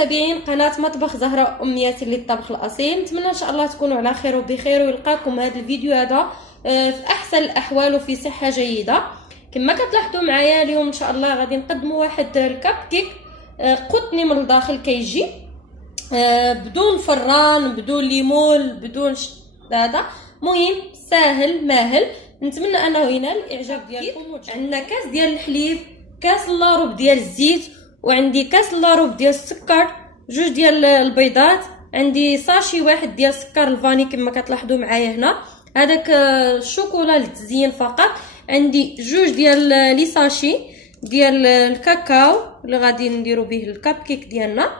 متابعين قناه مطبخ زهراء امنياتي للطبخ الاصيل. نتمنى ان شاء الله تكونوا على خير وبخير، ويلقاكم هذا الفيديو هذا في احسن الاحوال وفي صحه جيده. كما كتلاحظوا معايا اليوم ان شاء الله غادي نقدموا واحد الكب كيك قطني من الداخل، كيجي بدون فران بدون ليمون بدون هذا، مهم ساهل ماهل. نتمنى انه ينال الاعجاب ديالكم. عندنا كاس ديال الحليب، كاس لاروب ديال الزيت، وعندي كاس لاروب ديال السكر، جوج ديال البيضات، عندي ساشي واحد ديال السكر الفاني كما كتلاحظوا معايا هنا، هذاك الشوكولا للتزيين فقط، عندي جوج ديال لي ساشي ديال الكاكاو اللي غادي نديرو به الكب كيك ديالنا،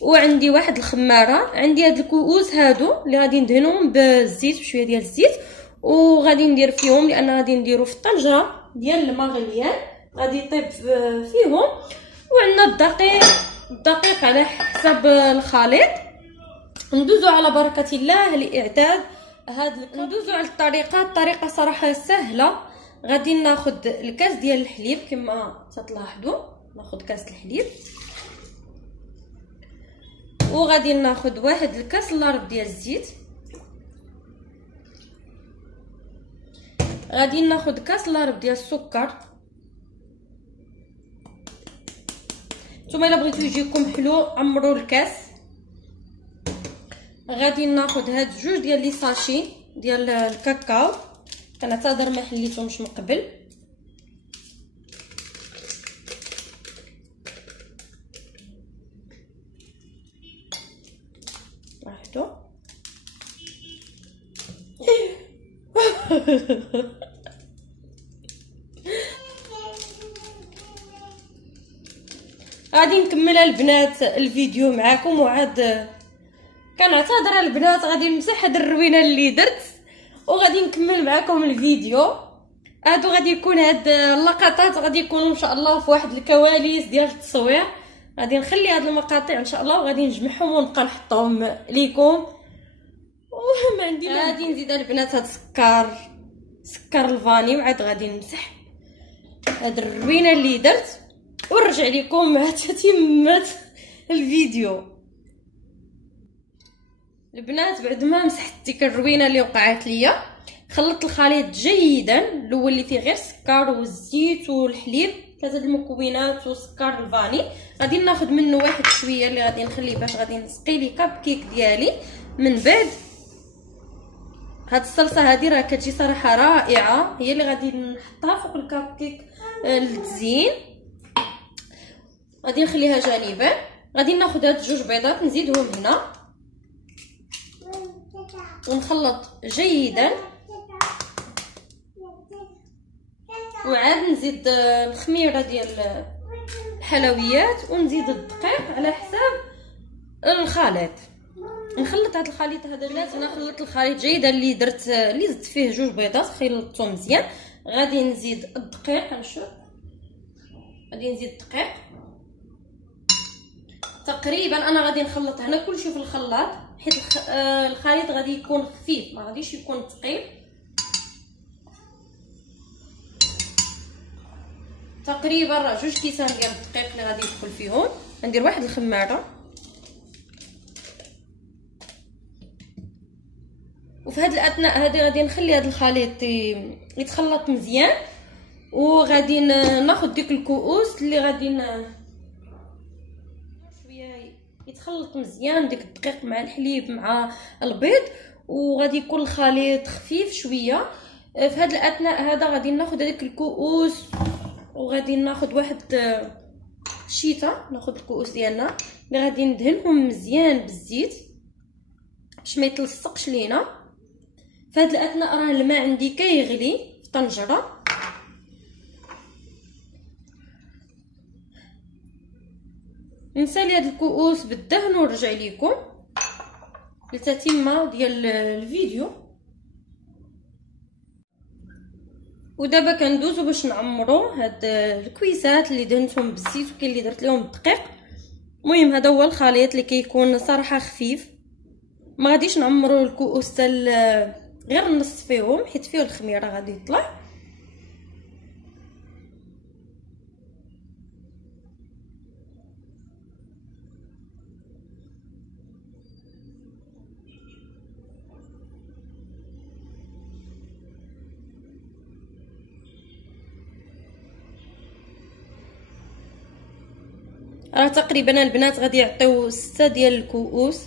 وعندي واحد الخماره، عندي هاد الكؤوس هادو اللي غادي ندهنهم بالزيت بشويه ديال الزيت، وغادي ندير فيهم لان غادي نديرو في الطنجره ديال الماء غليان غادي يطيب فيهم. وعندنا الدقيق على حسب الخليط. ندوزو على بركه الله لاعداد ندوزو على الطريقه صراحه سهله. غادي ناخذ الكاس ديال الحليب كما تلاحظوا، ناخذ كاس الحليب، وغادي ناخذ واحد الكاس لارب ديال الزيت، غادي ناخذ كاس لارب ديال السكر. نتوما الا بغيتو يجيكم حلو عمروا الكاس. غادي ناخذ هاد جوج ديال لي ساشي ديال الكاكاو، كنعتذر ما حليتهمش من قبل. لاحظوا غادي نكمل البنات الفيديو معاكم، وعاد كنعتذر البنات غادي نمسح هاد الروينه اللي درت وغادي نكمل معاكم الفيديو. هادو غادي يكون هاد اللقطات غادي يكونوا ان شاء الله في واحد الكواليس ديال التصوير، غادي نخلي هاد المقاطع ان شاء الله وغادي نجمعهم ونبقى نحطهم ليكم. وما عندي غادي نزيد البنات هاد سكر الفاني، وعاد غادي نمسح هاد الروينه اللي درت ونرجع لكم مع تتمه الفيديو. البنات بعد ما مسحت ديك الروينه اللي وقعت ليا، خلطت الخليط جيدا، الاول اللي فيه غير السكر والزيت والحليب، ثلاثه المكونات وسكر الفاني. غادي ناخذ منه واحد شويه اللي غادي نخليه باش غادي نسقي لي كاب كيك ديالي. من بعد هاد الصلصه هذه راه كتجي صراحه رائعه، هي اللي غادي نحطها فوق الكاب كيك للتزيين. غادي نخليها جانبا. غادي ناخذ هاد جوج بيضات نزيدهم هنا ونخلط جيدا، وعاد نزيد الخميره ديال الحلويات ونزيد الدقيق على حساب الخليط. نخلط هذا الخليط هذا البنات. انا خلطت الخليط جيدا اللي زدت فيه جوج بيضات، خلطتهم مزيان. غادي نزيد الدقيق، نشوف غادي نزيد الدقيق تقريبا. انا غادي نخلط هنا كلشي في الخلاط حيت الخليط غادي يكون خفيف ما غاديش يكون ثقيل. تقريبا راه جوج كيسان ديال الدقيق اللي غادي يدخل فيهم. ندير واحد الخماره، وفي هذه الاثناء هذه غادي نخلي هذا الخليط يتخلط مزيان، وغادي ناخذ ديك الكؤوس اللي غادي شويه يتخلط مزيان، ديك الدقيق مع الحليب مع البيض، وغادي يكون الخليط خفيف شويه. في هذه الاثناء هذا غادي ناخذ هذيك الكؤوس، وغادي ناخذ واحد الشيته، ناخذ الكؤوس ديالنا اللي غادي ندهنهم مزيان بالزيت باش ما يتلصقش لينا. في هذه الاثناء راه الماء عندي كيغلي في طنجره. نسالي هاد الكؤوس بالدهن ونرجع لكم للتتمه ديال الفيديو. ودابا كندوزو باش نعمرو هاد الكويسات اللي دهنتهم بالزيت وكاين اللي درت لهم الدقيق. المهم هذا هو الخليط اللي كيكون صراحه خفيف، ما غاديش نعمرو الكؤوس غير النص فيهم حيت فيه الخميره غادي يطلع. راه تقريبا البنات غادي يعطيو 6 ديال الكؤوس.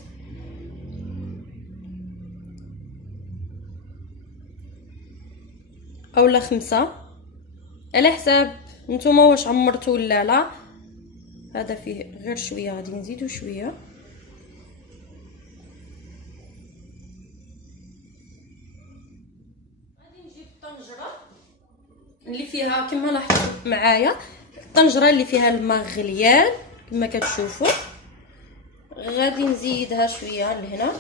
اولا 5 على حساب نتوما واش عمرتو ولا لا. هذا فيه غير شويه، غادي نزيدو شويه. غادي نجيب الطنجره اللي فيها كما لاحظتوا معايا، الطنجره اللي فيها الماء غليان كما كتشوفوا. غادي نزيدها شويه لهنا.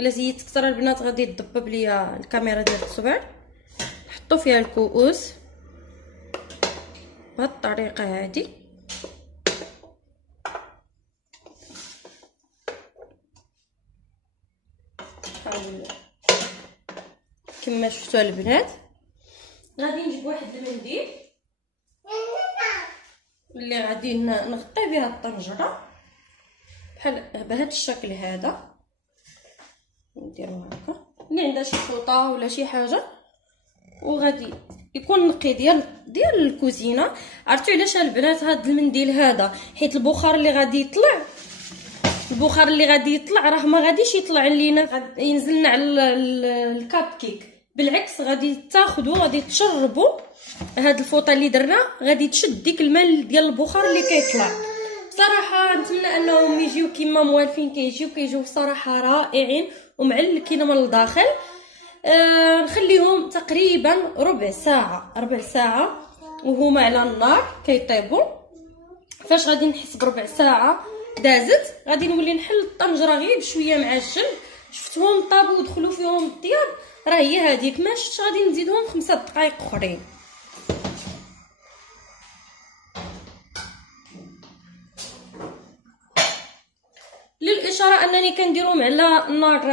الا زيدت كثر البنات غادي تضبب ليا الكاميرا ديال التصوير. نحطوا فيها الكؤوس بهذه الطريقه هذه. كما شفتوا البنات. غادي نجيب واحد المنديل اللي غادي نغطي بها الطنجره بحال بهذا الشكل هذا. نديرو هكا، اللي عندها شي فوطه ولا شي حاجه، وغادي يكون نقي ديال الكوزينه. عرفتوا علاش البنات هذا المنديل هذا؟ حيت البخار اللي غادي يطلع راه ما غاديش يطلع لينا، غادي ينزلنا على الكاب كيك. بالعكس غادي تاخذوا غادي تشربوا هاد الفوطه اللي درنا، غادي تشد ديك الماء ديال البخار اللي كيطلع. بصراحه نتمنى انهم يجيو كيما موالفين كيجيو صراحه رائعين ومعلكين من الداخل. نخليهم تقريبا ربع ساعه وهما على النار كيطيبوا. فاش غادي نحس بربع ساعه دازت غادي نولي نحل الطنجره غير بشويه مع الجنب. شفتهم طابوا ودخلوا فيهم الطياب، راه هي هذيك. ما شفتش غادي نزيدهم 5 دقائق اخرين. للاشاره انني كنديرهم على النار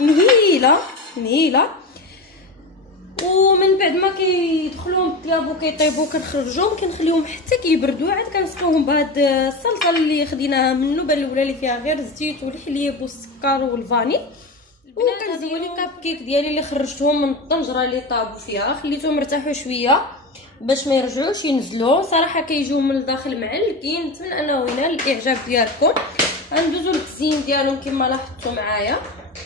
مهيله، ومن بعد ما كيدخلوهم الطياب وكيطيبوا كنخرجوهم كنخليهم حتى كيبردوا. عاد كنسقيوهم بهاد الصلصه اللي خدينا من النوبه الاولى اللي فيها غير الزيت والحليب والسكر والفاني. وكنزينوا لي كاب كيك ديالي اللي خرجتهم من الطنجره اللي طابوا فيها، خليتهم يرتاحوا شويه باش ما يرجعوش ينزلوا. صراحه كيجيو من الداخل معلكين. نتمنى انه ينال الاعجاب ديالكم. غندوزو للتزيين ديالهم كما لاحظتوا معايا.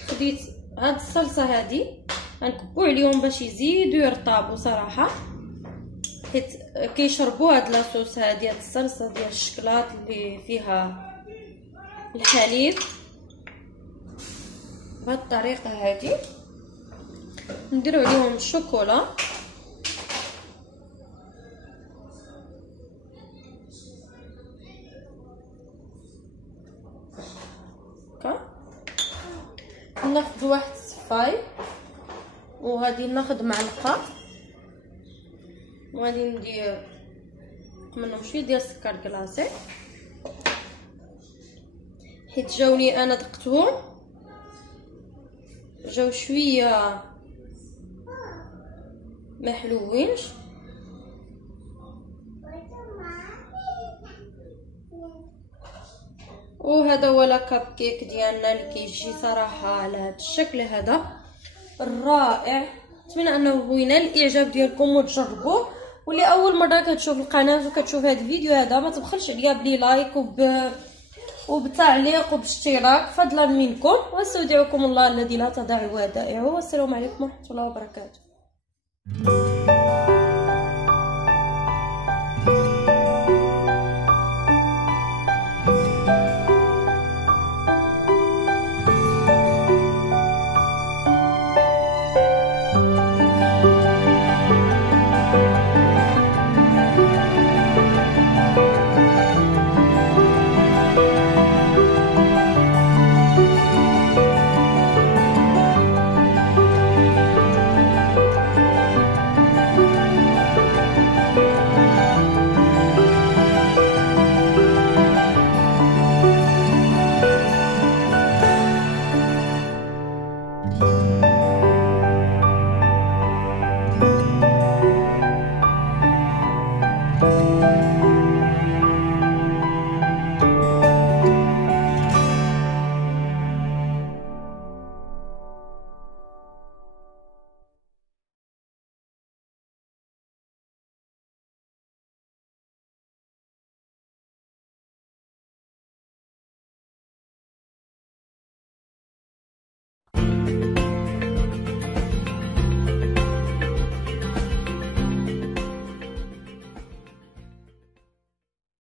خديت هاد الصلصه هادي غنكبو عليهم باش يزيدوا يرطابوا صراحه، حيت كيشربوا هاد لاصوص هادي، هاد الصلصه ديال الشكلاط اللي فيها الحليب بهاد الطريقه هادي. نديرو عليهم الشوكولا ناخذ واحد الصفاي، وغادي ناخذ معلقه، وغادي ندير منهم شويه ديال السكر كلاصي حيت جاوني انا دقتهم جاو شويه ما حلوينش. وهذا هو الكاب كيك ديالنا اللي كيجي صراحه على هذا الشكل هذا الرائع. نتمنى انه ينال الاعجاب ديالكم وتجربوه. واللي اول مره كتشوف القناه وكتشوف هذا الفيديو هذا ما تبخلش عليا بلي لايك وبتعليق وباشتراك فضلا منكم. واستودعكم الله الذي لا تضيع ودائعه. والسلام عليكم ورحمه الله وبركاته.